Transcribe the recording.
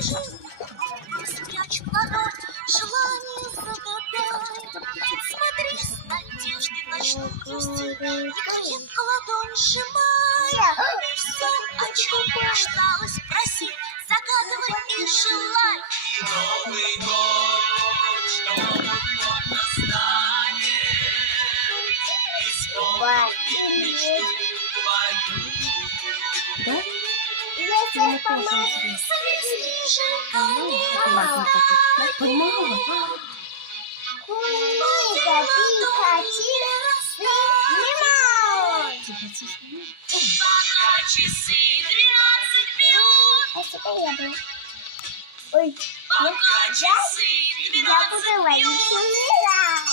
Спрячь в ладонь, желание загадай. Смотри, с надеждой начнут грустить, и крепко ладонь сжимай. И все, о чем мечталось, проси, загадывай и желай. И Новый год, чтобы вновь настанет, исполнит мечту твою. Да? Я сейчас помогу. Помогла. Кумида, Пикачи, снимай. Пока часы 12 минут. А теперь я буду. Ой, Пока часы я 12 буду ловить минут. мира.